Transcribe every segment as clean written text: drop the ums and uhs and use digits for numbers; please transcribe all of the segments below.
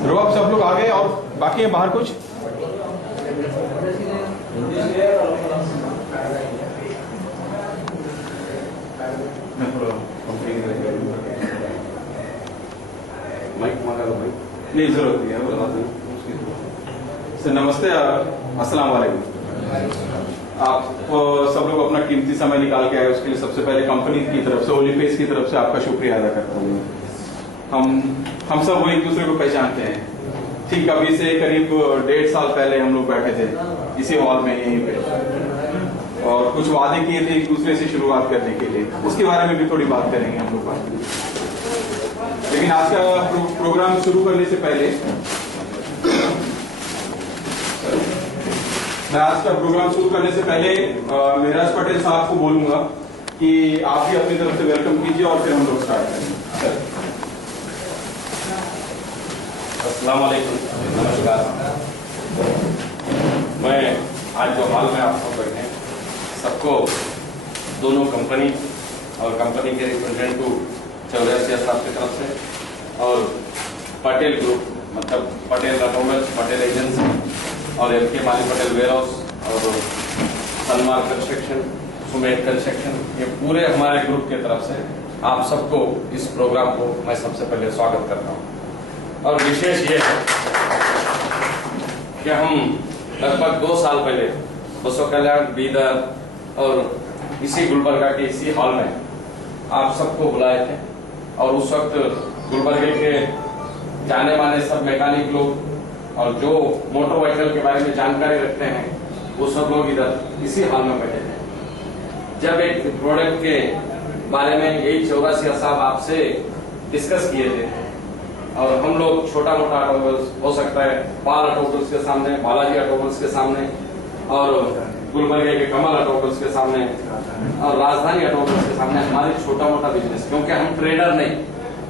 रो आप सब लोग आ गए और बाकी है बाहर कुछ? माइक मांगा लो भाई। नहीं जरूरत नहीं है। सर नमस्ते, अस्सलाम वालेकुम। आप सब लोग अपना कीमती समय निकाल के आए, उसके लिए सबसे पहले कंपनी की तरफ से, ओलिपेस की तरफ से आपका शुक्रिया अदा करता हूँ। हम सब वो एक दूसरे को पहचानते हैं। ठीक अभी से करीब 1.5 साल पहले हम लोग बैठे थे इसी हॉल में यहीं पे, और कुछ वादे किए थे एक दूसरे से शुरुआत करने के लिए। उसके बारे में भी थोड़ी बात करेंगे हम लोग बात। लेकिन आज का प्रोग्राम शुरू करने से पहले मेराज पटेल साहब को बोलूंगा कि आप भी अपनी तरफ से वेलकम कीजिए और फिर हम लोग स्टार्ट करेंगे। अस्सलाम वालेकुम, नमस्कार। मैं आज जो हॉल में आप सब बैठे हैं, सबको दोनों कंपनी और कंपनी के रिप्रेजेंटेटिव चौरासिया साहब की तरफ से और पटेल ग्रुप मतलब पटेल ऑटोमोबाइल्स, पटेल एजेंसी और L K Mali Patel warehouse और सनमार्क कंस्ट्रक्शन, सुमेट कंस्ट्रक्शन, ये पूरे हमारे ग्रुप की तरफ से आप सबको इस प्रोग्राम को मैं सबसे पहले स्वागत करता हूँ। और विशेष ये है कि हम लगभग 2 साल पहले बसो कल्याण, बीदर और इसी गुलबर्गा के इसी हॉल में आप सबको बुलाए थे। और उस वक्त गुलबर्गे के जाने माने सब मैकेनिक लोग और जो मोटर व्हीकल के बारे में जानकारी रखते हैं वो सब लोग इधर इसी हॉल में बैठे थे। जब एक प्रोडक्ट के बारे में यही चौरासिया साहब आपसे डिस्कस किए थे, और हम लोग छोटा मोटा ऑटोमोबाइल्स हो सकता है पाल ऑटोमोबाइल्स के सामने, बालाजी ऑटोमोबाइल्स के सामने और गुलबर्गे के कमल ऑटोमोबाइल्स के सामने और राजधानी ऑटोमोबाइल्स के सामने हमारे छोटा मोटा बिजनेस, क्योंकि हम ट्रेडर नहीं,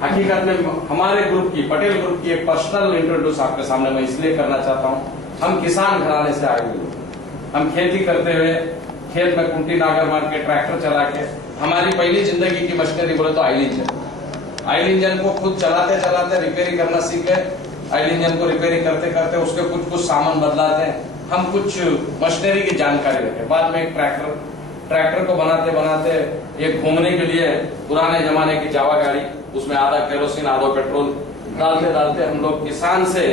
हकीकत में हमारे ग्रुप की, पटेल ग्रुप की एक पर्सनल इंट्रोड्यूस आपके सामने मैं इसलिए करना चाहता हूँ। हम किसान घराने से आए हुए, हम खेती करते हुए खेत में कुंटी नागर मार के ट्रैक्टर चला के हमारी पहली जिंदगी की मशीनरी बोले तो आयल इंजन को खुद चलाते चलाते रिपेयरिंग करना सीखे। आयल इंजन को रिपेयरिंग करते करते उसके कुछ सामान बदलाते हैं, हम कुछ मशीनरी की जानकारी रखे। बाद में एक ट्रैक्टर को बनाते बनाते एक घूमने के लिए पुराने जमाने की जावा गाड़ी, उसमें आधा केरोसिन आधा पेट्रोल डालते डालते हम लोग किसान से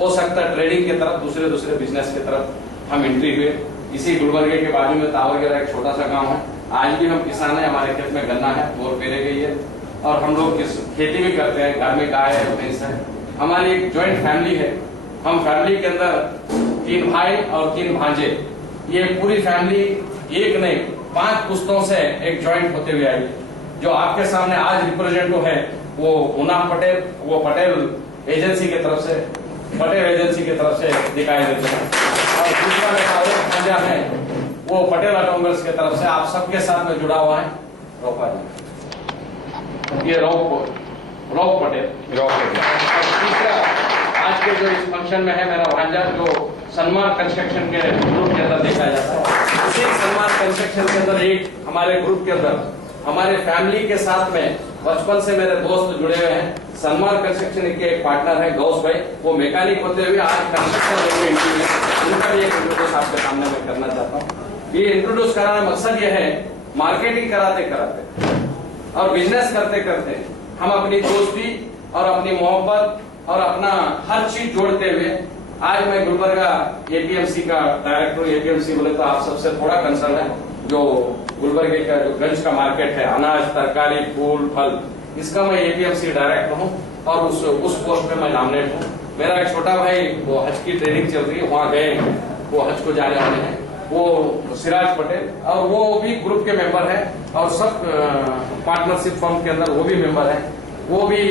हो सकता है ट्रेडिंग की तरफ, दूसरे बिजनेस की तरफ हम एंट्री हुए। इसी गुलबर्गे के बाजू में तावरगेरा एक छोटा सा गांव है, आज भी हम किसान हैं, हमारे खेत में गन्ना है, बोर पेरे गई है और हम लोग खेती भी करते हैं, घर में गाय है, भैंस है। हमारी एक ज्वाइंट फैमिली है, हम फैमिली के अंदर 3 भाई और 3 भांजे, ये पूरी फैमिली एक नहीं 5 पुश्तों से एक ज्वाइंट होते हुए आई। जो आपके सामने आज रिप्रेजेंटेटिव है वो मुन्ना पटेल, वो पटेल एजेंसी की तरफ से दिखाई देते हैं, और दूसरा भांजा है वो पटेल ऑटोमोबाइल्स की तरफ से आप सबके साथ में जुड़ा हुआ है रोपा जी, ये रौफ पटेल। और तीसरा आज के जो इस फंक्शन में है मेरा भांजा, जो सनमार्क कंस्ट्रक्शन के ग्रुप के अंदर देखा जाता है। इसी सनमार्क कंस्ट्रक्शन के अंदर एक हमारे ग्रुप के अंदर हमारे फैमिली के साथ में बचपन से मेरे दोस्त जुड़े हुए हैं। सनमार्क कंस्ट्रक्शन के एक पार्टनर है गौस भाई, वो मैकेनिक होते हुए आज कंस्ट्रक्शन उनका भी एक इंट्रोड्यूस आपके सामने मैं करना चाहता हूँ। ये इंट्रोड्यूस कराना मकसद ये है, मार्केटिंग कराते कराते और बिजनेस करते करते हम अपनी दोस्ती और अपनी मोहब्बत और अपना हर चीज जोड़ते हुए आज मैं गुलबर्गा एपीएमसी का डायरेक्टर। एपीएमसी बोले तो आप सबसे थोड़ा कंसर्न है, जो गुलबर्गे का जो गंज का मार्केट है, अनाज, तरकारी, फूल, फल, इसका मैं एपीएमसी डायरेक्टर हूँ और उस पोस्ट में मैं नॉमिनेट हूँ। मेरा एक छोटा भाई वो हज की ट्रेनिंग चल रही है, वहाँ गए, वो हज को जाने वाले हैं, वो सिराज पटेल, और वो भी ग्रुप के मेंबर है और सब पार्टनरशिप फर्म के अंदर वो भी मेंबर है, वो भी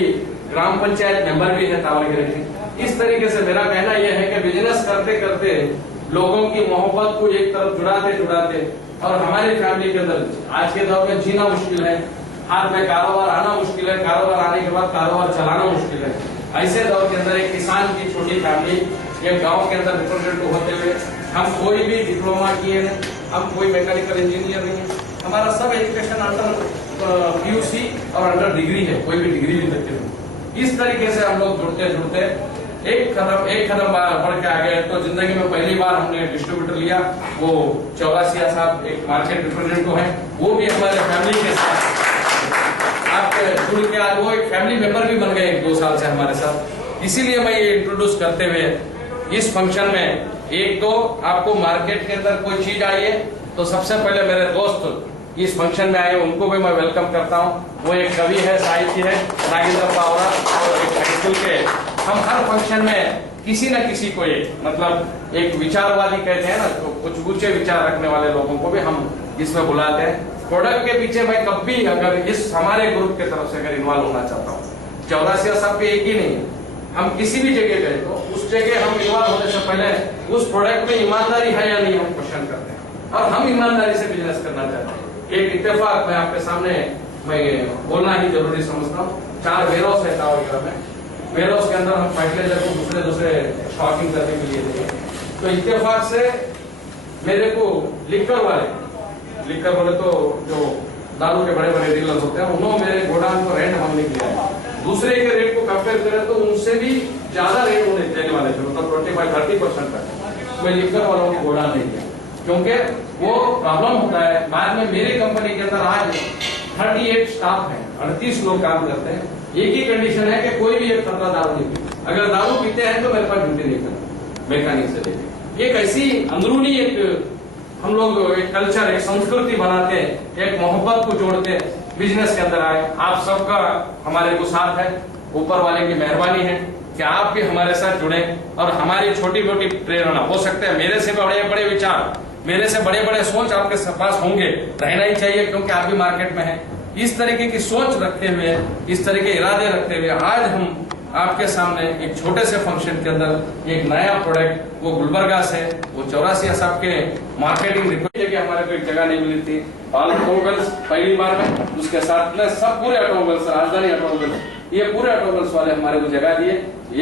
ग्राम पंचायत मेंबर भी है तावरगेरा की। इस तरीके से मेरा कहना यह है कि बिजनेस करते करते लोगों की मोहब्बत को एक तरफ जुड़ाते और हमारी फैमिली के अंदर आज के दौर में जीना मुश्किल है, हाथ में कारोबार आना मुश्किल है, कारोबार आने के बाद कारोबार चलाना मुश्किल है। ऐसे दौर के अंदर एक किसान की छोटी फैमिली एक गांव के अंदर रिप्रेजेंटेटिव होते हुए हम कोई भी डिप्लोमा किए नहीं, हम कोई मैकेनिकल इंजीनियर नहीं है, हमारा सब एजुकेशन अंडर पीयूसी और अंडर डिग्री है, कोई भी डिग्री भी नहीं। इस तरीके से हम लोग जुड़ते एक कदम बढ़ के आ गए। तो जिंदगी में पहली बार हमने डिस्ट्रीब्यूटर लिया, वो चौरासिया साहब एक मार्केट रिप्रेजेंटेटिव है, वो भी हमारे फैमिली के साथ आप जुड़ के आज वो एक फैमिली मेंबर भी बन गए 2 साल से हमारे साथ। इसीलिए मैं ये इंट्रोड्यूस करते हुए इस फंक्शन में, एक तो आपको मार्केट के अंदर कोई चीज आई है तो सबसे पहले मेरे दोस्त इस फंक्शन में आए, उनको भी मैं वेलकम करता हूँ। वो एक कवि है, साहित्य है, नागेंद्र पावरा, और एक हाई स्कूल के। हम हर फंक्शन में किसी न किसी को मतलब एक विचारवादी कहते हैं ना, तो कुछ ऊंचे विचार रखने वाले लोगों को भी हम इसमें बुलाते हैं। प्रोडक्ट के पीछे मैं कभी अगर इस हमारे ग्रुप की तरफ से अगर इन्वॉल्व होना चाहता हूँ, चौरासिया साहब के एक ही नहीं है, हम किसी भी जगह गए तो उस जगह हम इन्वॉल्व होने से पहले उस प्रोडक्ट में ईमानदारी है या नहीं हम क्वेश्चन करते हैं, और हम ईमानदारी से बिजनेस करना चाहते हैं। एक इत्तेफाक मैं आपके सामने मैं बोलना ही जरूरी समझता हूँ। 4 वेयरहाउस है वगैरह में, वेयरहाउस के अंदर हम फर्टिलाइजर को दूसरे स्टॉकिंग करने के लिए देंगे। तो इत्तेफाक से मेरे को लिक्कर वाले तो जो दारू के बड़े बड़े डीलर होते हैं, उन्होंने मेरे गोडाउन को रेंट हमने किया है। दूसरे के रेट को कंपेयर करें तो उनसे भी ज्यादा रेट उन्हें देने वाले थे, मतलब 25-30% तक। मैं लिक्कर वालों को गोडाउन नहीं किया, क्योंकि वो प्रॉब्लम होता है बाद में। मेरी कंपनी के अंदर आज 38 स्टाफ है, 38 लोग काम करते हैं। एक ही कंडीशन है कि कोई भी एक खतरा दारू नहीं पीते। अगर दारू पीते हैं तो मेरे पास ड्यूटी नहीं करना, मैकेनिक से लेके। एक ऐसी अंदरूनी एक हम लोग एक कल्चर, एक संस्कृति बनाते हैं, एक मोहब्बत को जोड़ते हैं, बिजनेस के अंदर आए। आप सबका हमारे को साथ है, ऊपर वाले की मेहरबानी है कि आप भी हमारे साथ जुड़े, और हमारी छोटी मोटी प्रेरणा हो सकते हैं। मेरे से बड़े बड़े विचार, मेरे से बड़े बड़े सोच आपके पास होंगे, रहना ही चाहिए, क्योंकि आप भी मार्केट में हैं। इस तरीके की सोच रखते हुए, इस तरह के इरादे रखते हुए आज हम आपके सामने एक छोटे से फंक्शन के अंदर एक नया प्रोडक्ट, वो गुलबर्गा से, वो चौरासिया साहब के मार्केटिंग रिपोर्ट के हमारे को एक जगह नहीं मिली थी, ऑटोमोबाइल्स पहली बार में, उसके साथ में सब पूरे ऑटोमोबाइल्स, राजधानी ऑटोमोबाइल्स, ये पूरे ऑटोमोबाइल्स वाले हमारे को जगह दिए।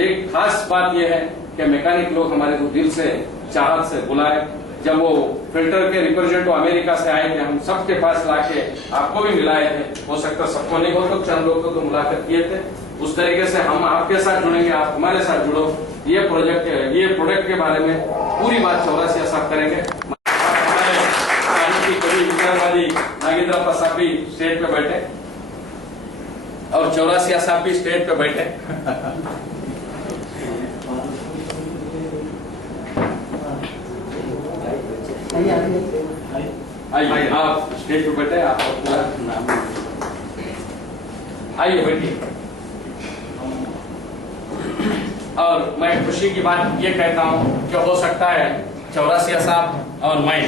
एक खास बात यह है कि मैकेनिक लोग हमारे को दिल से चाहत से बुलाए। जब वो फिल्टर के रिप्रेजेंटेटिव अमेरिका से आए थे, हम सबके पास लाके आपको भी मिलाए थे। हो सकता सबको नहीं हो, तो चंद लोग तो मुलाकात किए थे। उस तरीके से हम आपके साथ जुड़ेंगे, आप हमारे साथ जुड़ो। ये प्रोडक्ट के बारे में पूरी बात चौरासिया साहब करेंगे। हमारे कवि विचारवादी नागेंद्र साहब भी स्टेज पे बैठे, और चौरासिया साहब भी स्टेज पे बैठे। आइए आप स्टेज पे बैठे, आप पूरा नाम आइए बैठिए। और मैं खुशी की बात ये कहता हूँ कि हो सकता है चौरासिया साहब और मैं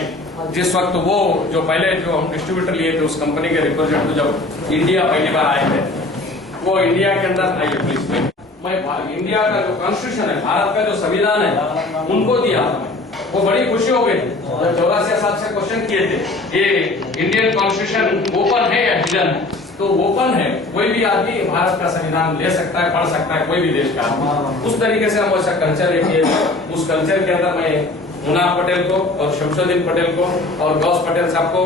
जिस वक्त वो जो पहले जो हम डिस्ट्रीब्यूटर लिए थे उस कंपनी के रिप्रेजेंटेटिव जब इंडिया पहली बार आए थे, वो इंडिया के अंदर आइए प्लीज, मैं इंडिया का जो कॉन्स्टिट्यूशन है, भारत का जो संविधान है, उनको दिया था। वो बड़ी खुशी हो गई जब चौरासिया साहब से क्वेश्चन किए थे ये इंडियन कॉन्स्टिट्यूशन ओपन है या हिडन है, तो ओपन है, कोई भी आदमी भारत का संविधान ले सकता है, पढ़ सकता है, कोई भी देश का। उस तरीके से हम ऐसा कल्चर है, उस कल्चर के अंदर मैं मुनाफ पटेल को और शमशुद्दीन पटेल को और गौस पटेल साहब को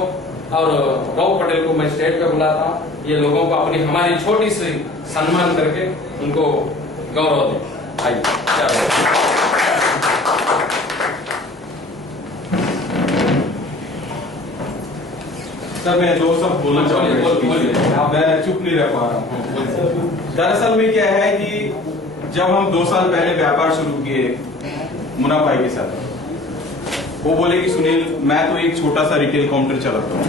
और गौ पटेल को मैं स्टेज पे बुलाता हूँ। ये लोगों को अपनी हमारी छोटी सी सम्मान करके उनको गौरव दें। आइए सर, मैं 2 शब्द बोलना चाहूंगा, मैं चुप नहीं रह पा रहा हूँ। दरअसल में क्या है कि जब हम 2 साल पहले व्यापार शुरू किए मुनाफ भाई के साथ, वो बोले कि सुनील, मैं तो एक छोटा सा रिटेल काउंटर चलाता हूँ,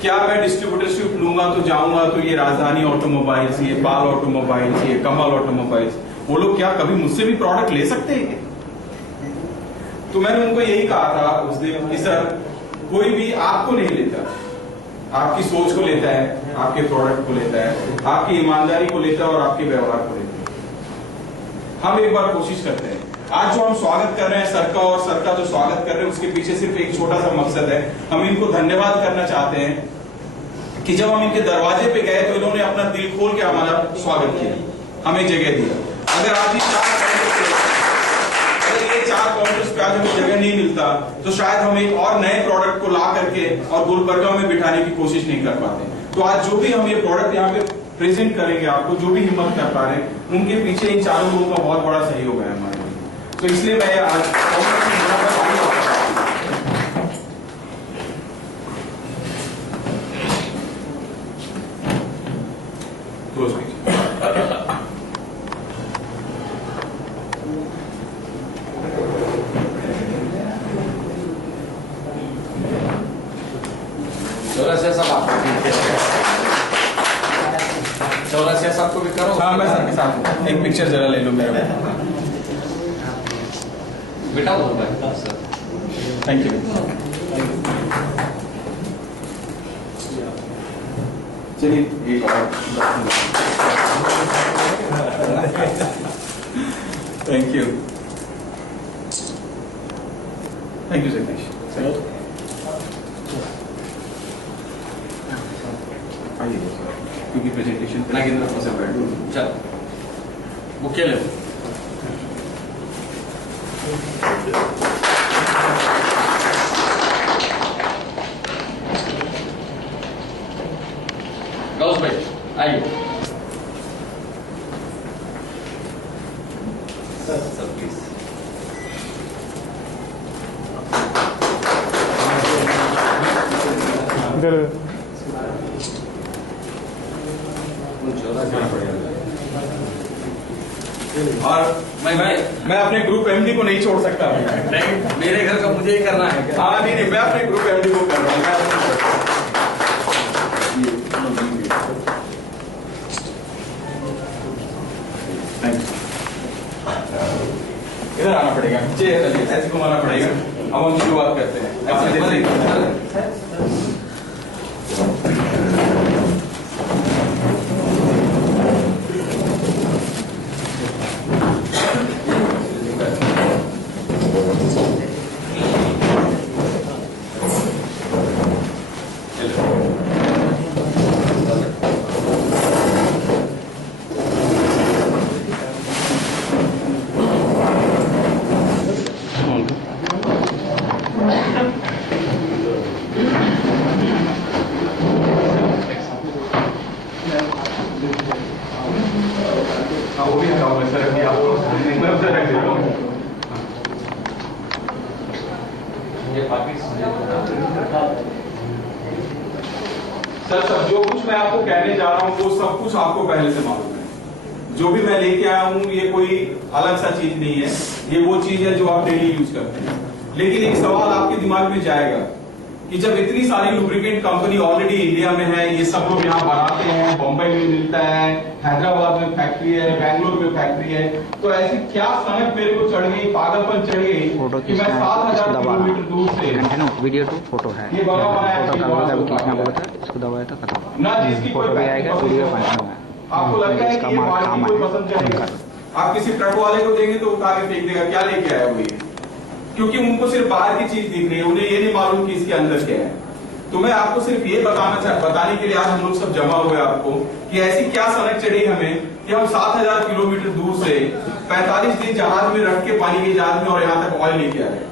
क्या मैं डिस्ट्रीब्यूटरशिप लूंगा तो जाऊंगा तो ये राजधानी ऑटोमोबाइल्स, ये पाल ऑटोमोबाइल्स, ये कमल ऑटोमोबाइल्स, वो लोग क्या कभी मुझसे भी प्रोडक्ट ले सकते हैं? तो मैंने उनको यही कहा था उस दिन कि सर, कोई भी आपको नहीं लेता, आपकी सोच को लेता है, आपके प्रोडक्ट को लेता है, आपकी ईमानदारी को लेता है और आपके व्यवहार को लेता है। हम एक बार कोशिश करते हैं। आज जो हम स्वागत कर रहे हैं सर का, और सर का जो स्वागत कर रहे हैं उसके पीछे सिर्फ एक छोटा सा मकसद है। हम इनको धन्यवाद करना चाहते हैं कि जब हम इनके दरवाजे पे गए तो इन्होंने अपना दिल खोल के हमारा स्वागत किया, हमें जगह दिया। अगर आज ये 4 काउंटर्स पे आज हमें जगह नहीं मिलता तो शायद हम एक और नए प्रोडक्ट को ला करके और गुलबर्गा में बिठाने की कोशिश नहीं कर पाते। तो आज जो भी हम ये प्रोडक्ट यहाँ पे प्रेजेंट करेंगे आपको, जो भी हिम्मत कर पा रहे हैं उनके पीछे इन चारों लोगों का बहुत बड़ा सहयोग है हमारे लिए। तो इसलिए मैं आज चौरसिया साहब को भी करो। हाँ, मैं सबके साथ एक पिक्चर जरा ले लो मेरा बेटा। Thank you. चलिए एक और थैंक यू जगदीश। क्योंकि प्रेजेंटेशन नागेंद्र से बैठ चलो मुख्य ले गौस भाई आइए। Sir please. और मैं अपने ग्रुप एमडी को नहीं छोड़ सकता। नहीं, मेरे घर का मुझे ही करना है। हाँ नहीं, मैं अपने ग्रुप एमडी को कर रहा हूँ। इधर आना पड़ेगा, ऐसे घुमाना पड़ेगा। अब हम शुरुआत करते हैं। सर जो कुछ मैं आपको कहने जा रहा हूँ वो सब कुछ आपको पहले से मालूम है। जो भी मैं लेके आया हूँ ये कोई अलग सा चीज नहीं है, ये वो चीज है जो आप डेली यूज करते हैं। लेकिन एक सवाल आपके दिमाग में जाएगा कि जब इतनी सारी लुब्रिकेंट कंपनी ऑलरेडी इंडिया में है, ये सब लोग यहाँ बनाते हैं, बॉम्बे में मिलता है, हैदराबाद में फैक्ट्री है, बैंगलोर में फैक्ट्री है, तो ऐसी क्या सनक मेरे को चढ़ गई, पागलपन चढ़ गई कि मैं 7000 किलोमीटर दूर से वीडियो टू फोटो है, ये बना बनाया फोटो का खींचना बोला था, इसको दबाया था खत्म। ना जिसकी कोई फोटो भी आएगा, वीडियो बनाना है। आपको लगता है कि ये माल कोई पसंद करेगा? आप किसी ट्रक वाले को देंगे तो उठा के फेंक देगा, क्या लेके आया वो ये, क्योंकि उनको सिर्फ बाहर की चीज दिख रही है, उन्हें ये नहीं मालूम कि इसके अंदर क्या है। तो मैं आपको सिर्फ ये बताने के लिए आज हम लोग सब जमा हुए आपको कि ऐसी क्या सनक चढ़ी हमें कि हम 7000 किलोमीटर दूर से 45 दिन जहाज में रख के पानी के जहाज में और यहाँ तक ऑयल लेके आ रहे हैं।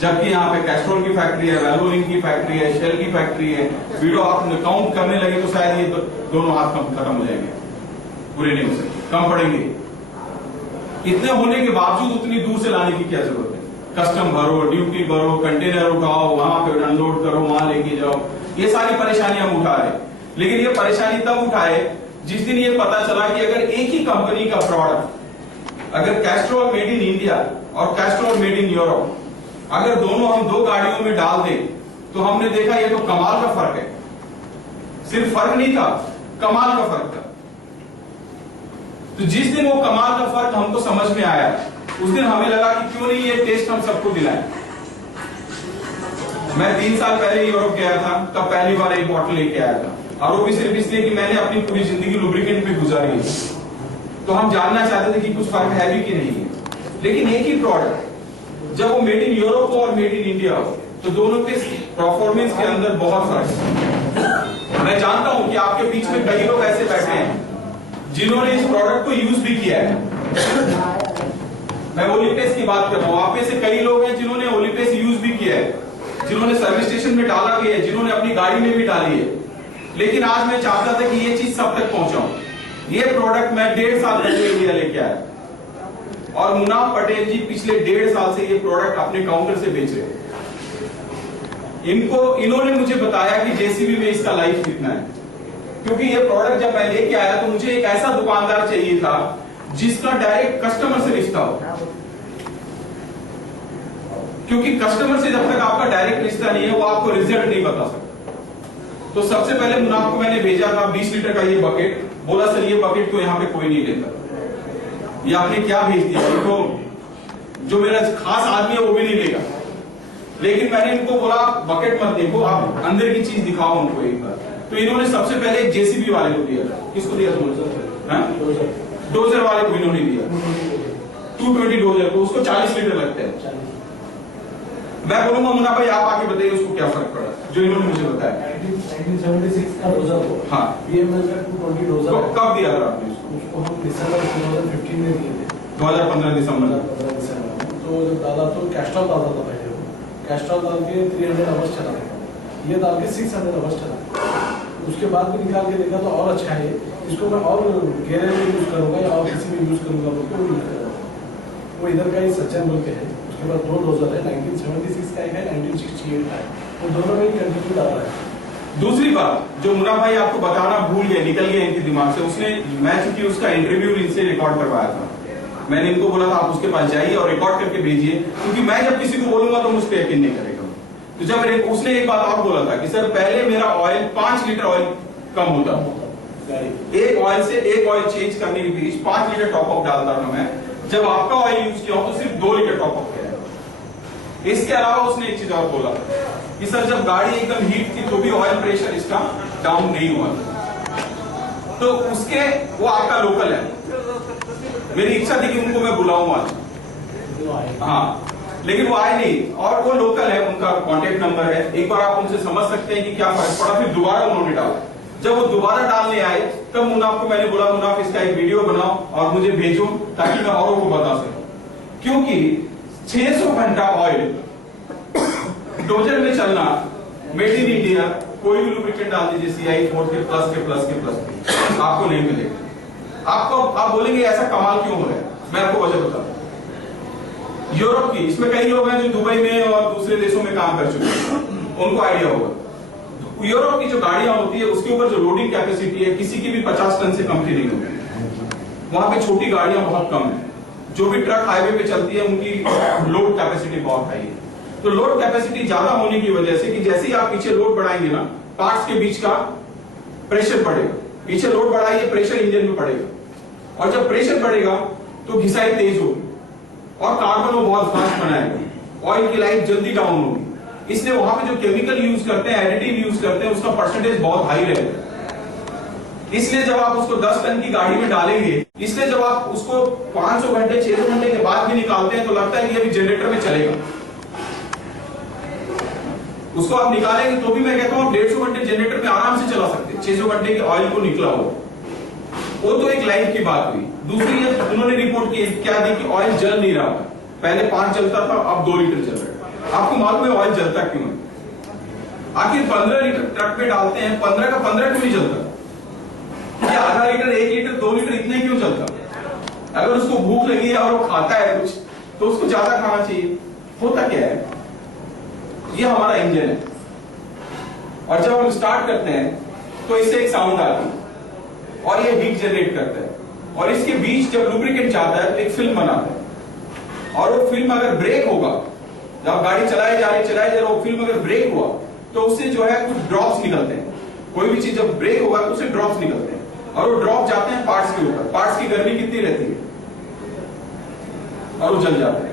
जबकि यहाँ पे कैस्ट्रोल की फैक्ट्री है, वैल्वोलिन की फैक्ट्री है, शेल की फैक्ट्री है। वीडियो आप काउंट करने लगे तो शायद ये दोनों हाथ खत्म हो जाएंगे, पूरे नहीं हो सकते, कम पड़ेंगे। इतने होने के बावजूद उतनी दूर से लाने की क्या जरूरत है? कस्टम भरो, ड्यूटी भरो, कंटेनर उठाओ, वहां पे अनलोड करो, वहां लेके जाओ, ये सारी परेशानी हम उठा रहे। लेकिन ये परेशानी तब उठाए जिस दिन ये पता चला कि अगर एक ही कंपनी का प्रोडक्ट, अगर कैस्ट्रोल मेड इन इंडिया और कैस्ट्रोल मेड इन यूरोप, अगर दोनों हम दो गाड़ियों में डाल दें तो हमने देखा ये तो कमाल का फर्क है। सिर्फ फर्क नहीं था, कमाल का फर्क था। तो जिस दिन वो कमाल का फर्क हमको समझ में आया, उस दिन हमें लगा कि क्यों नहीं ये टेस्ट हम सबको दिलाएं। मैं 3 साल पहले यूरोप गया था, तब पहली बार एक बॉटल लेके आया था, और वो भी सिर्फ इसलिए कि मैंने अपनी पूरी जिंदगी लुब्रिकेंट में गुजारी है। तो हम जानना चाहते थे कि कुछ फर्क है भी कि नहीं है। लेकिन एक ही प्रोडक्ट जब वो मेड इन यूरोप हो और मेड इन इंडिया हो, तो दोनों के परफॉर्मेंस के अंदर बहुत फर्क है। मैं जानता हूं कि आपके बीच में कई लोग ऐसे बैठे हैं जिन्होंने इस प्रोडक्ट को यूज भी किया है। मैं ओलिपेस की बात कर रहा हूं। आप में से कई लोग हैं जिन्होंने ओलिपेस यूज भी किया है, जिन्होंने सर्विस स्टेशन में डाला भी है, जिन्होंने अपनी गाड़ी में भी डाली है। लेकिन आज मैं चाहता था कि ये चीज सब तक पहुंचाऊं। ये प्रोडक्ट मैं 1.5 साल पहले इंडिया लेके आया और मुनाफ पटेल जी पिछले 1.5 साल से ये प्रोडक्ट अपने काउंटर से बेच रहे हैं। इन्होंने मुझे बताया कि जेसीबी में इसका लाइफ कितना है, क्योंकि ये प्रोडक्ट जब मैं लेके आया तो मुझे एक ऐसा दुकानदार चाहिए था जिसका डायरेक्ट कस्टमर से रिश्ता हो, क्योंकि कस्टमर से जब तक आपका डायरेक्ट रिश्ता नहीं है वो आपको रिजल्ट नहीं बता सकता। तो सबसे पहले मुनाफ को मैंने भेजा था 20 लीटर का ये बकेट, बोला सर ये बकेट तो यहाँ पे कोई नहीं लेता, ये आपने क्या भेज दिया, तो जो मेरा खास आदमी है वो भी नहीं लेगा। लेकिन मैंने इनको बोला बकेट मत देखो, आप अंदर की चीज दिखाओ उनको एक बार। तो इन्होंने सबसे पहले जेसीबी वाले को दिया। किसको दिया? डोजर वाले को इन्होंने दिया, 220 डोजर को, उसको 40 लीटर लगते हैं। मैं बोलूंगा मुन्ना भाई आप आके बताइए उसको क्या फर्क पड़ा, जो इन्होंने मुझे बताया। 1976 का डोजर हो, हाँ, BML का 220 डोजर। कब दिया था आपने उसको? उसको हम दिसंबर 2015 में दिए थे, 2015 दिसंबर। तो जब डाला तो कैस्ट्रॉल डाला था पहले, कैस्ट्रॉल डाल के 300 आवर्स चला था, ये डाल के 600 आवर्स चला। उसके बाद भी निकाल के देखा तो और अच्छा है, इसको मैं और गहरे में यूज करूंगा या और किसी में यूज करूंगा तो यूज करूंगा। वो इधर का ही सज्जन बोल के है, उसके बाद 2 डोजर है, 1976 का एक है, 1968 का है, वो दोनों में ही कंटिन्यू डाल रहा है। दूसरी बात जो मुन्ना भाई आपको बताना भूल गए, निकल गया इनके दिमाग से, उसने मैं चूंकि उसका इंटरव्यू इनसे रिकॉर्ड करवाया था, मैंने इनको बोला था आप उसके पास जाइए और रिकॉर्ड करके भेजिए, क्योंकि मैं जब किसी को बोलूंगा तो मुझ पर यकीन नहीं करेगा। तो जब उसने एक बात और बोला था कि सर पहले मेरा ऑयल 5 लीटर ऑयल कम होता, एक ऑयल से एक ऑयल चेंज करने के बीच 5 लीटर टॉप अप डालता था मैं, जब आपका ऑयल यूज किया हो तो सिर्फ 2 लीटर टॉप अप किया। इसके अलावा उसने एक चीज और बोला कि सर जब गाड़ी एकदम हीट थी तो भी ऑयल प्रेशर इसका डाउन नहीं हुआ। तो उसके वो आपका लोकल है, मेरी इच्छा थी कि उनको मैं बुलाऊं आज, हाँ, लेकिन वो आए नहीं, और वो लोकल है, उनका कांटेक्ट नंबर है, एक बार आप उनसे समझ सकते हैं कि क्या फर्क पड़ा। फिर दोबारा उन्होंने डाला, जब वो दोबारा डालने आए तब मुनाफ को मैंने बोला मुनाफ इसका एक वीडियो बनाओ और मुझे भेजो ताकि मैं औरों को बता सकूं, क्योंकि 600 घंटा ऑयल डोजर में चलना, मेड इन इंडिया, कोई भी लुब्रिकेंट डाल दीजिए CI 4 के प्लस आपको नहीं मिलेगा। आपको आप बोलेंगे ऐसा कमाल क्यों हो रहा है, मैं आपको वजह बताता हूं। यूरोप की, इसमें कई लोग हैं जो दुबई में और दूसरे देशों में काम कर चुके हैं, उनको आइडिया होगा। यूरोप की जो गाड़ियां होती है उसके ऊपर जो लोडिंग कैपेसिटी है किसी की भी 50 टन से कम की नहीं होती। वहां पे छोटी गाड़ियां बहुत कम है, जो भी ट्रक हाईवे पे चलती है उनकी लोड कैपेसिटी बहुत हाई है। तो लोड कैपेसिटी ज्यादा होने की वजह से कि जैसे ही आप पीछे लोड बढ़ाएंगे ना, पार्ट्स के बीच का प्रेशर बढ़ेगा, पीछे लोड बढ़ाइए प्रेशर इंजन में बढ़ेगा, और जब प्रेशर बढ़ेगा तो घिसाई तेज होगी और कार्बन वो बहुत फास्ट बनाएगा, ऑयल की लाइफ जल्दी डाउन होगी। इसलिए वहां पे जो केमिकल यूज करते हैं, एडिटिव यूज करते हैं, उसका परसेंटेज बहुत हाई रहेगा। इसलिए जब आप उसको 10 टन की गाड़ी में डालेंगे, इसलिए जब आप उसको 500 घंटे 600 घंटे के बाद भी निकालते हैं तो लगता है कि अभी जनरेटर में चलेगा। उसको आप निकालेंगे तो भी मैं कहता हूं 150 घंटे जनरेटर में आराम से चला सकते हैं, 600 घंटे के ऑयल को निकला हो। वो तो एक लाइफ की बात हुई। दूसरी ये उन्होंने रिपोर्ट की क्या दी कि ऑयल जल नहीं रहा था, पहले 5 जलता था, अब 2 लीटर जल रहा है। आपको मालूम है ऑयल जलता क्यों है? आखिर 15 लीटर ट्रक में डालते हैं, 15 का 15 क्यों नहीं जलता? ये आधा लीटर 1 लीटर 2 लीटर इतने क्यों जलता? अगर उसको भूख लगी है और वो खाता है कुछ तो उसको ज्यादा खाना चाहिए। होता क्या है, ये हमारा इंजन है और जब हम स्टार्ट करते हैं तो इससे एक साउंड आती है और ये हीट जनरेट करता है, और इसके बीच जब लुब्रिकेंट जाता है तो एक फिल्म बनाता है, और वो फिल्म अगर ब्रेक होगा, जब गाड़ी चलाए जा रही वो फिल्म अगर ब्रेक हुआ तो उससे जो है कुछ ड्रॉप्स निकलते हैं। कोई भी चीज जब ब्रेक होगा तो उससे ड्रॉप्स निकलते हैं और वो ड्रॉप जाते हैं पार्ट्स के ऊपर। पार्ट्स की गर्मी कितनी रहती है और वो जल जाता है।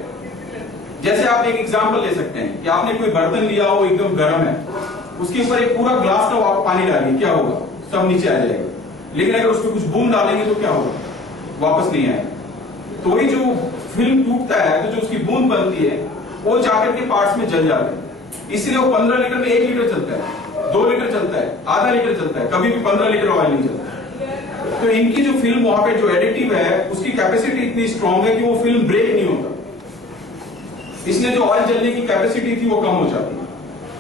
जैसे आप एक एग्जांपल ले सकते हैं कि आपने कोई बर्तन लिया हो एकदम गर्म है, उसके ऊपर एक पूरा ग्लास का पानी डालिए, क्या होगा? सब नीचे आ जाएगा। लेकिन अगर उसमें कुछ बूंद डालेंगे तो क्या होगा? वापस नहीं आएगा। तो वही जो फिल्म टूटता है तो जो उसकी बूंद बनती है वो जाकर के पार्ट्स में जल जाते हैं। इसलिए वो 15 लीटर में 1 लीटर चलता है, 2 लीटर चलता है, आधा लीटर चलता है, कभी भी 15 लीटर ऑयल नहीं चलता। तो इनकी जो फिल्म वहां पे जो एडिटिव है उसकी कैपेसिटी इतनी स्ट्रांग है कि वो फिल्म ब्रेक नहीं होता, इसलिए जो ऑयल जलने की कैपेसिटी थी वो कम हो जाती है।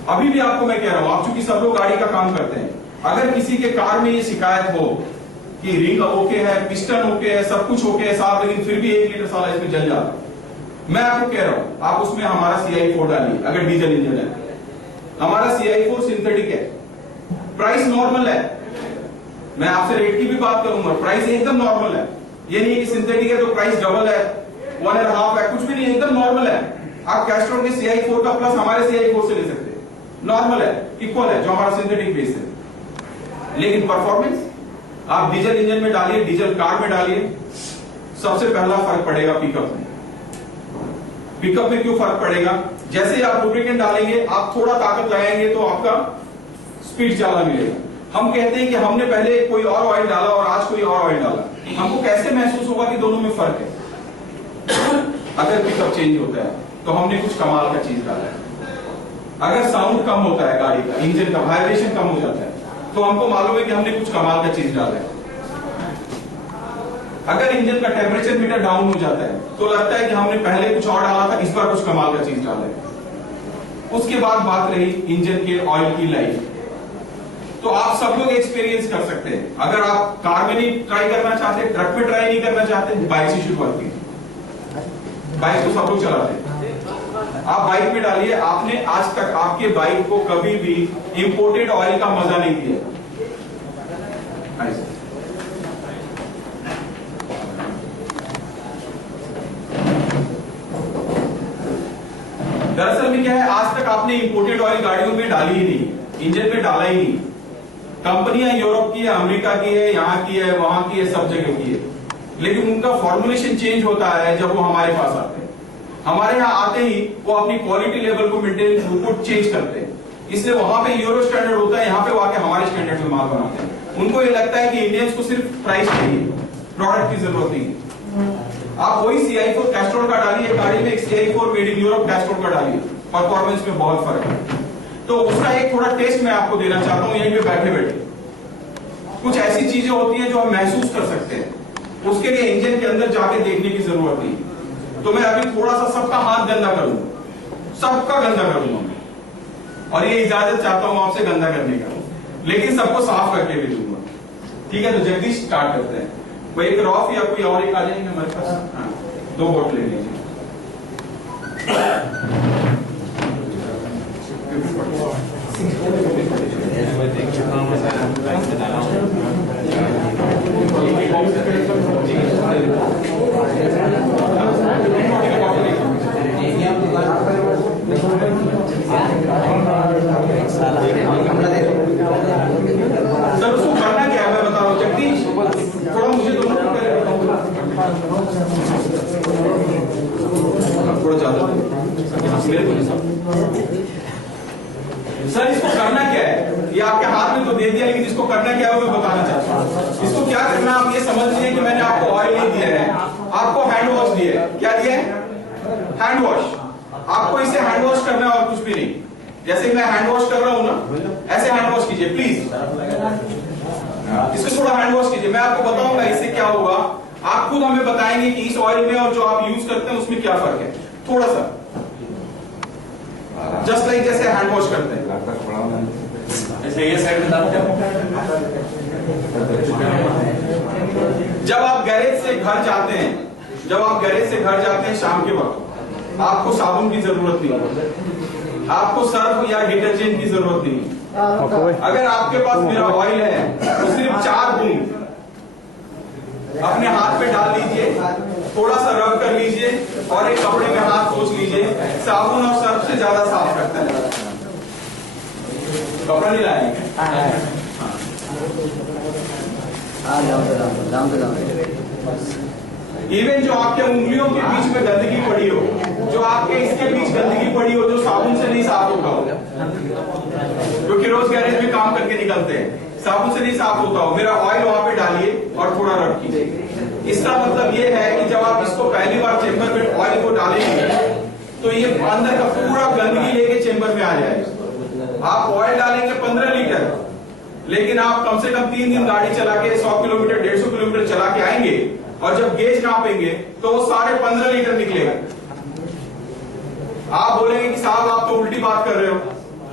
अभी भी आपको मैं कह रहा हूं, आप चूंकि सब लोग गाड़ी का काम करते हैं, अगर किसी के कार में ये शिकायत हो कि रिंग ओके है, पिस्टन ओके है, सब कुछ ओके है साहब, लेकिन फिर भी 1 लीटर साला इसमें जल जाता, मैं आपको कह रहा हूं आप उसमें हमारा CI4 डालिए। अगर डीजल इंजन है, हमारा CI4 सिंथेटिक है, प्राइस नॉर्मल है, मैं आपसे रेट की भी बात करूंगा, प्राइस एकदम नॉर्मल है। ये नहीं कि सिंथेटिक है तो प्राइस डबल है, 1.5 है, कुछ भी नहीं, एकदम नॉर्मल है। आप कैस्ट्रॉल के CI4 का प्लस हमारे CI4 से ले सकते हैं, नॉर्मल है, इक्वल है जो हमारा सिंथेटिक बेस है। लेकिन परफॉर्मेंस आप डीजल इंजन में डालिए, डीजल कार में डालिए, सबसे पहला फर्क पड़ेगा पिकअप में। पिकअप में क्यों फर्क पड़ेगा? जैसे ही आप लुब्रिकेंट डालेंगे, आप थोड़ा ताकत लगाएंगे तो आपका स्पीड ज्यादा मिलेगा। हम कहते हैं कि हमने पहले कोई और ऑयल डाला और आज कोई और ऑयल डाला, हमको कैसे महसूस होगा कि दोनों में फर्क है? अगर पिकअप चेंज होता है तो हमने कुछ कमाल का चीज डाला है। अगर साउंड कम होता है गाड़ी का, इंजन का वाइब्रेशन कम हो जाता है, तो हमको मालूम है कि हमने कुछ कमाल का चीज डाला है। अगर इंजन का टेम्परेचर मीटर डाउन हो जाता है तो लगता है कि हमने पहले कुछ और डाला था, इस बार कुछ कमाल का चीज डाला है। उसके बाद बात रही इंजन के ऑयल की लाइफ, तो आप सब लोग एक्सपीरियंस कर सकते हैं। अगर आप कार में नहीं ट्राई करना चाहते, ट्रक में ट्राई नहीं करना चाहते, बाइक से शुरुआत कीजिए। बाइक तो सब लोग चलाते हैं, आप बाइक में डालिए। आपने आज तक आपके बाइक को कभी भी इंपोर्टेड ऑयल का मजा नहीं दिया। दरअसल में क्या है, आज तक आपने इंपोर्टेड ऑयल गाड़ियों में डाली ही नहीं, इंजन में डाला ही नहीं। कंपनियां यूरोप की है, अमेरिका की है, यहाँ की है, वहां की है, सब जगह की है, लेकिन उनका फॉर्मुलेशन चेंज होता है जब वो हमारे पास आते हैं। हमारे यहाँ आते ही वो अपनी क्वालिटी लेवल को मेंटेन थ्रूपुट चेंज करते हैं, इसलिए वहां पे यूरो स्टैंडर्ड होता है, यहाँ पे वो आके हमारे स्टैंडर्ड में माल बनाते हैं। उनको ये लगता है कि इंडियंस को सिर्फ प्राइस चाहिए, प्रोडक्ट की जरूरत नहीं। आप वही CI4 कैस्ट्रोल का डालिए गाड़ी में, एक CI4 made in Europe Castrol का डालिए, परफॉर्मेंस में बहुत फर्क है। तो उसका एक थोड़ा टेस्ट मैं आपको देना चाहता हूं यहीं पे बैठे बैठे। कुछ ऐसी चीजें होती हैं जो हम महसूस कर सकते हैं, उसके लिए इंजन के अंदर जाके देखने की जरूरत नहीं। तो मैं अभी थोड़ा सा सबका हाथ गंदा करूंगा, सबका गंदा करूंगा, और ये इजाजत चाहता हूं आपसे गंदा करने का, लेकिन सबको साफ करके भी दूंगा। ठीक है, तो जल्दी स्टार्ट करते हैं। कोई एक रॉफ या कोई और एक आ जाएंगे हमारे पास? हाँ, 2 बोट ले लीजिए। सर उसको करना क्या है मैं बता रहा हूँ, जगदीश थोड़ा मुझे दोनों थोड़ा ज्यादा सर, इसको करना क्या है? ये आपके हाथ में तो दे दिया, लेकिन इसको करना क्या है वो मैं बताना चाहता हूँ। इसको क्या करना, आप ये समझ लीजिए कि मैंने आपको ऑयल नहीं दिया है, आपको हैंड वॉश दिया है। क्या दिया है? Hand wash. आपको इसे हैंड वॉश करना है और कुछ भी नहीं। जैसे मैं हैंड वॉश कर रहा हूं ना, ऐसे हैंड वॉश कीजिए प्लीज। इसको थोड़ा हैंड वॉश कीजिए, मैं आपको बताऊंगा इससे क्या होगा। आप खुद हमें बताएंगे कि इस ऑयल में और जो आप यूज करते हैं उसमें क्या फर्क है। थोड़ा सा जस्ट लाइक जैसे हैंड वॉश करते हैं, ऐसे ये साइड में डालते हैं। जब आप गैरेज से घर जाते हैं, जब आप गैरेज से घर जाते हैं शाम के वक्त, आपको साबुन की जरूरत नहीं, आपको सर्फ या डिटर्जेंट की जरूरत नहीं। अगर आपके पास मेरा ऑयल है तो सिर्फ 4 बूंद अपने हाथ पे डाल लीजिए, थोड़ा सा रब कर लीजिए और एक कपड़े में हाथ पोंछ लीजिए। साबुन और सर्फ से ज्यादा साफ करता है। कपड़ा नहीं लाएंगे? इवन जो आपके उंगलियों के बीच में गंदगी पड़ी हो, जो आपके इसके बीच गंदगी पड़ी हो, जो साबुन से नहीं साफ होता हो, क्योंकि रोज गैरेज में काम करके निकलते हैं, साबुन से नहीं साफ होता हो, मेरा ऑयल वहां पे डालिए और थोड़ा रब कीजिए। इसका मतलब ये है कि जब आप इसको पहली बार चेंबर में ऑयल को डालेंगे तो ये अंदर का पूरा गंदगी लेके चेंबर में आ जाएगा। आप ऑयल डालेंगे 15 लीटर, लेकिन आप कम से कम 3 दिन गाड़ी चला के 100 किलोमीटर 150 किलोमीटर चला के आएंगे और जब गेज नापेंगे तो वो 15.5 लीटर निकलेगा। आप बोलेंगे कि साहब आप तो उल्टी बात कर रहे हो,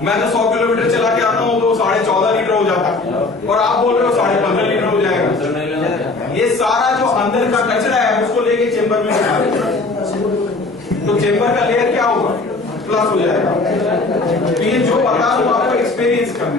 मैं तो 100 किलोमीटर चला के आता हूँ तो 14.5 लीटर हो जाता है, और आप बोल रहे हो 15.5 लीटर हो जाएगा। ये सारा जो अंदर का कचरा है उसको लेके चेंबर में डाल दें। तो चेंबर का लेयर क्या होगा? प्लस हो जाएगा। तो ये जो बता रहा हूं आपको एक्सपीरियंस करना।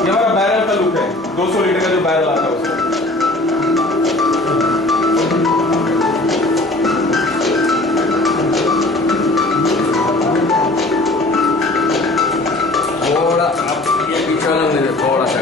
ये हमारा बैरल का लुक है, 200 लीटर का जो बैरल आता है उसका। थोड़ा आप ये पीछे वाला नहीं दे, थोड़ा सा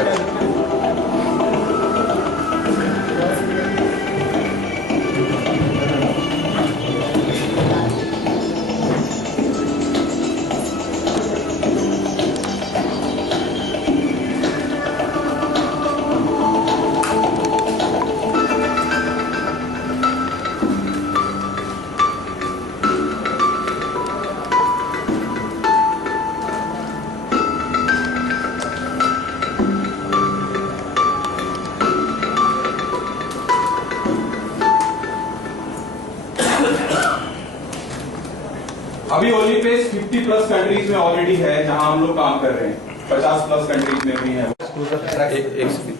अभी ओलीपेस 50 प्लस कंट्रीज में ऑलरेडी है जहां हम लोग काम कर रहे हैं, 50 प्लस कंट्रीज में भी है। एक सेकंड।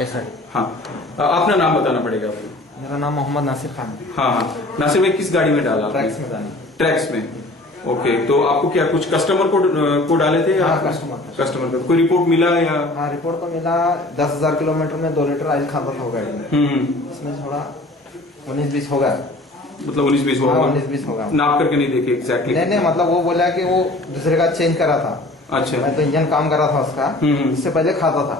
ऐसा है। हाँ, अपना नाम बताना पड़ेगा आपको। मेरा नाम मोहम्मद नासिर खान है। हाँ हाँ, नासिर भाई किस गाड़ी में डाला आपने? ट्रैक्स में जाने। ट्रैक्स में। ओके, तो आपको क्या कुछ कस्टमर को डाले थे या? हाँ, कस्टमर को कोई रिपोर्ट मिला या? हाँ, रिपोर्ट तो मिला। 10,000 किलोमीटर में 2 लीटर ऑयल खाता था वो गाड़ी में। इसमें थोड़ा 19-20 होगा, मतलब 19-20 होगा। 19-20 होगा। नाप करके नहीं देखे एग्जैक्टली? नहीं, मतलब वो बोला कि वो दूसरे का चेंज करा था। अच्छा। मैं तो इंजन काम करा था उसका। इससे पहले खाता था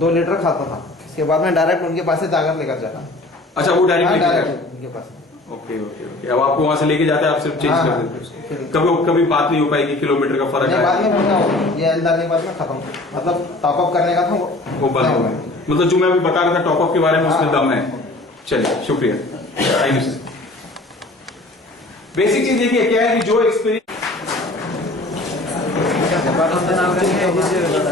2 लीटर खाता था। इसके बाद में डायरेक्ट उनके पास से जाकर लेकर जाता। अच्छा, वो डायरेक्ट उनके पास। Okay okay okay. अब आपको वहां से लेके जाता है, आप सिर्फ चेंज हाँ, कर देते हैं। कभी बात नहीं हो पाएगी, किलोमीटर का फर्क बाद है? में पूछा, ये एल डालने के बाद में खत्म, मतलब टॉपअप करने का था वो बंद हो गया। मतलब जो मैं अभी बता रहा था टॉपअप के बारे में, उसमें दम है। चलिए, शुक्रिया, थैंक यू सर। बेसिक चीज देखिए क्या है कि जो एक्सपीरियंस।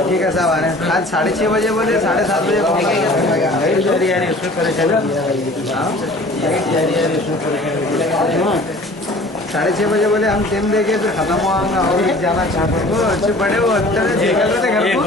ठीक है साहब, आ रहे हैं। आज 6:30 बजे बोले, 7:30 बजे लाइट जा रही है, उसमें परेशानी 6:30 बजे बोले हम टाइम देके फिर खत्म होगा और जाना चाहते हो। अच्छे बड़े हो निकल रहे थे घर को।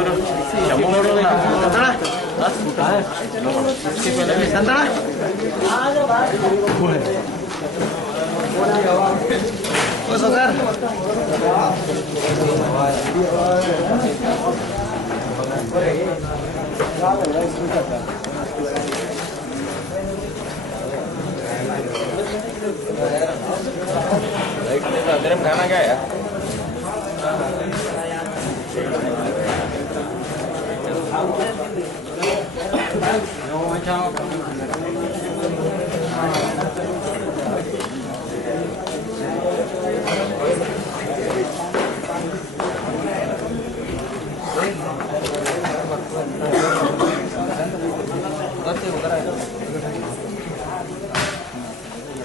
अंदर में खाना क्या है?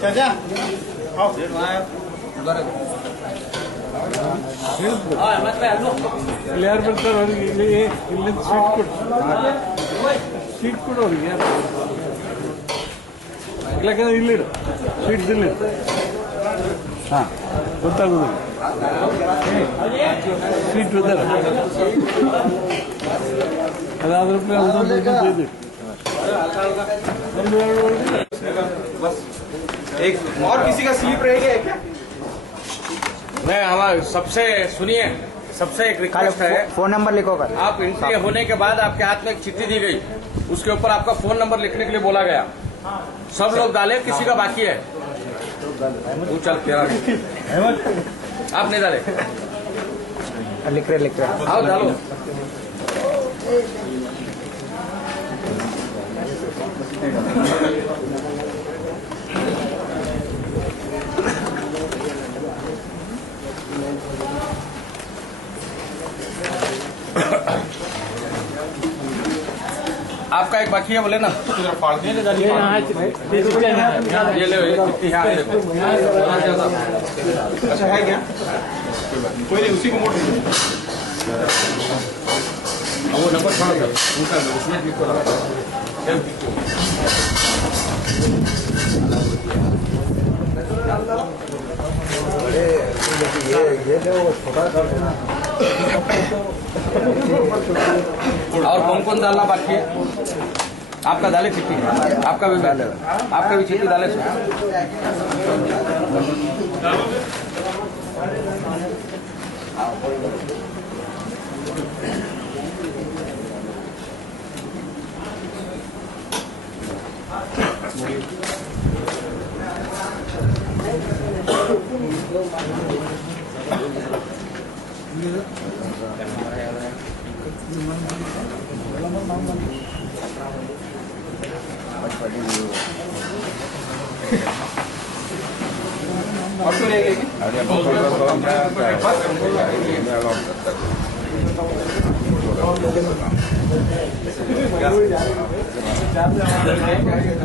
चाचा आओ ಕ್ಲಿಯರ್ ಬರ್ತಾರೆ ಅವ್ರಿಗೆ ಇಲ್ಲಿ ಸೀಟ್ ಕೊಡು ಅವ್ರಿಗೆ ಯಾಕಂದ್ರೆ ಇಲ್ಲಿಡು ಸೀಟ್ಸ್ ಇಲ್ಲಿ ಹಾಂ ಗೊತ್ತಾಗೋದಿಲ್ಲ ಸೀಟ್ ಇದ್ದಾರೆ ಅದಾದ್ರ ಮೇಲೆ एक और किसी का स्लीप रहेगा क्या? मैं हमारे सबसे सुनिए, सबसे एक रिक्वेस्ट है, फोन नंबर लिखो कर। आप एंट्री होने के बाद आपके हाथ में एक चिट्ठी दी गई, उसके ऊपर आपका फोन नंबर लिखने के लिए बोला गया। सब लोग डाले, किसी का बाकी है? तू चल तेरा आप नहीं डाले? लिख रहे आओ डालो। आपका एक बाकी है बोले ना, फाड़ दिए ये यहाँ है, ये ले यहाँ देखो। अच्छा है क्या? कोई नहीं, उसी को मोड़ दीजिए। वो नंबर छोड़ दो उनका, उसमें भी को रखा और कौन डालना बाकी है? आपका डाले चिट्ठी, आपका भी डाले, आपका भी चिट्ठी डाले। और क्यों नहीं लेगी?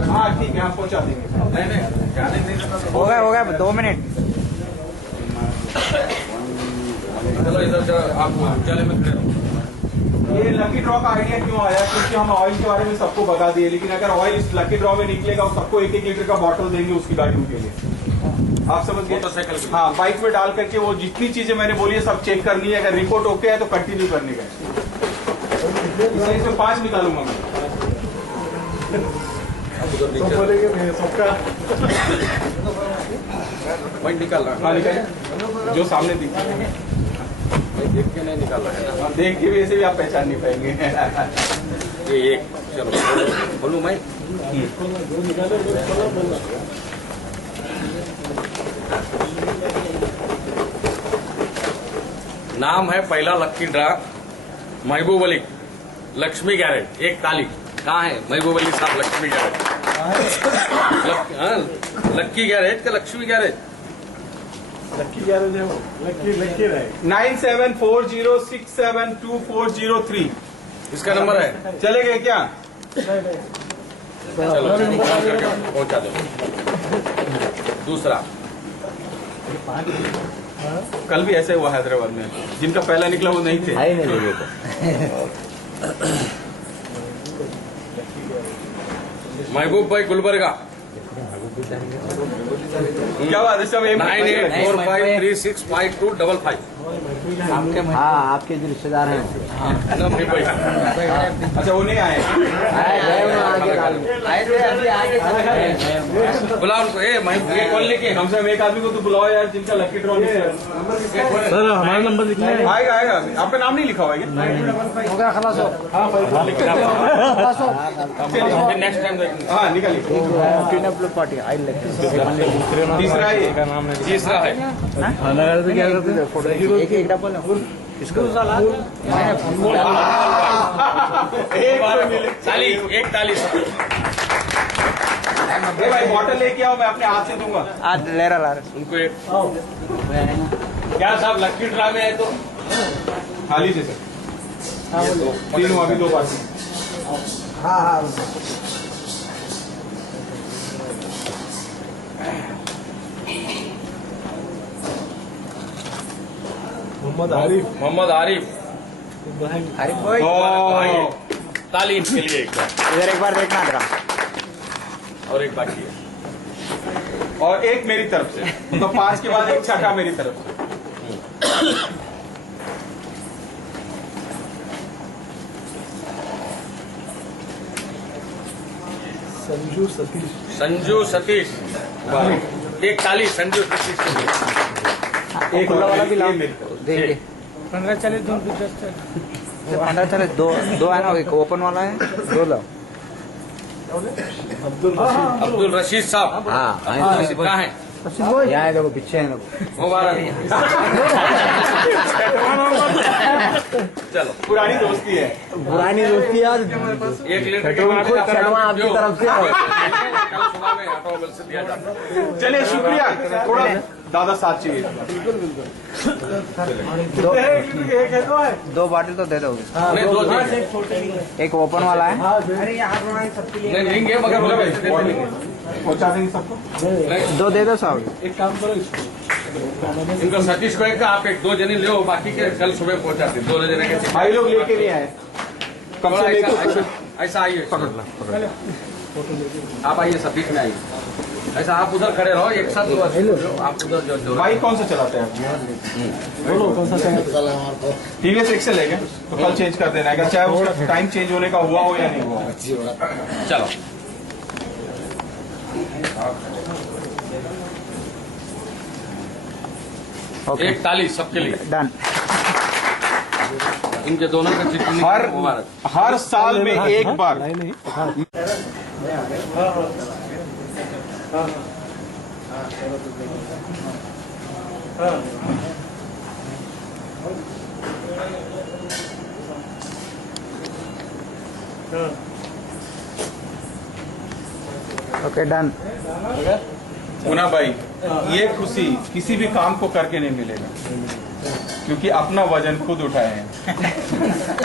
हाँ ठीक है, हम पहुंचा देंगे। हो गया 2 मिनट। चलो इधर से आप चले में खड़े रहो। ये लकी ड्रॉ का आइडिया क्यों आया? क्योंकि हम ऑयल के बारे में सबको बता दिए, लेकिन अगर ऑयल इस लकी ड्रॉ में निकलेगा और सबको 1-1 लीटर का बॉटल देंगे उसकी गाड़ियों के लिए। आप समझ गए? मोटरसाइकिल की। हाँ, बाइक में डाल करके वो जितनी चीजें मैंने बोली है सब चेक करनी है। अगर रिपोर्ट ओके है तो कंटिन्यू करने का। इसमें 5 निकालूंगा मैं। सबका वही निकाल रहा हाँ निकाल, जो सामने दिखा है, देख के नहीं निकाल रहा है ना। देख के भी ऐसे भी आप पहचान नहीं पाएंगे। ये एक चलो बोलूँ मैं। नाम है पहला लक्की ड्रा महबूब अली लक्ष्मी गैरेज। एक ताली कहाँ है महबूब अली साहब? लक्ष्मी गैरेज, लक्की गैरेज का लक्ष्मी गैरेज। लक्की गैरेज है वो, लक्की रहे। 9740672403 इसका नंबर है। चले गए क्या? चलो पहुंचा दो। दूसरा कल भी ऐसे हुआ हैदराबाद में, जिनका पहला निकला वो नहीं थे। महबूब भाई गुलबर्गा। क्या बात है? सब 9845365255। हाँ, आपके जो रिश्तेदार हैं। अच्छा, वो नहीं आए। बुलाओ उनको। ये खोलने के कम से कम एक आदमी को तो बुलाओ यार, जिनका लकी ड्रॉ नहीं है। सर हमारा नंबर लिखना है। आएगा आएगा। आपका नाम नहीं लिखा हुआ है क्या? हो गया, खलास हो। नेक्स्ट टाइम देखेंगे। हाँ निकालिए। पार्टी आई लेके तीसरा है ये। तीसरा है लगा तो क्या करते हैं? एक डबल इसको ताली, एक ताली। भाई बॉटल लेके आओ, मैं अपने हाथ से दूंगा। आज ले रहा उनको एक क्या साहब लक्की ड्रा में है तो हाँ लीजिए सर। तीनों अभी 2 पार्टी। हाँ हाँ मोहम्मद आरिफ मोहम्मद आरिफ। अरे भाई ताली इनके लिए एक बार। इधर एक बार देखना जरा। और एक बाकी है। और एक मेरी तरफ से, तो 5 के बाद एक छठा मेरी तरफ से। संजू सतीश। एक ताली संजू सतीश के लिए। एक खुला वाला भी लाओ। मेरी तरफ। देखिए 15 2 15 चले, दो है ना, एक ओपन वाला है, 2 लाओ। अब्दुल रशीद साहब। हाँ कहाँ है? यहाँ देखो, पीछे है देखो। मुबारक। चलो पुरानी दोस्ती है। पुरानी दोस्ती यार। 1 लीटर आपकी तरफ से कल सुबह में ऑटोमोबाइल से दिया जाता है। चलिए शुक्रिया। थोड़ा दादा साथ चाहिए एक है तो है 2 बॉटल तो दे दोगे। नहीं, दो चाहिए। एक ओपन वाला है। नहीं लेंगे मगर वो पैसे दे देंगे। पहुंचा देंगे सबको। 2 दे दो साहब। एक काम करो इसको इनको सतीश को एक का आप एक 2 जने ले बाकी के कल सुबह पहुंचाते 2 जने के भाई लोग लेके नहीं आए, कम थोड़ा से ऐसा लेके ऐसा- ऐसा आइए आप आइए सतीश में आइए ऐसा आप उधर खड़े रहो एक साथ आप उधर जो बाइक कौन सा चलाते हैं आप? बोलो कौन सा चाहिए टीवीएस एक्सेल है क्या? तो कल चेंज कर देना है, चाहे उसका टाइम चेंज होने का हुआ हो या नहीं हुआ हो। चलो ओके एक ताली सबके लिए डन। इनके दोनों का चिट्ठी हर मुबारक। हर साल में एक बार ओके डन। मुन्ना भाई, ये खुशी किसी भी काम को करके नहीं मिलेगा, क्योंकि अपना वजन खुद उठाए हैं।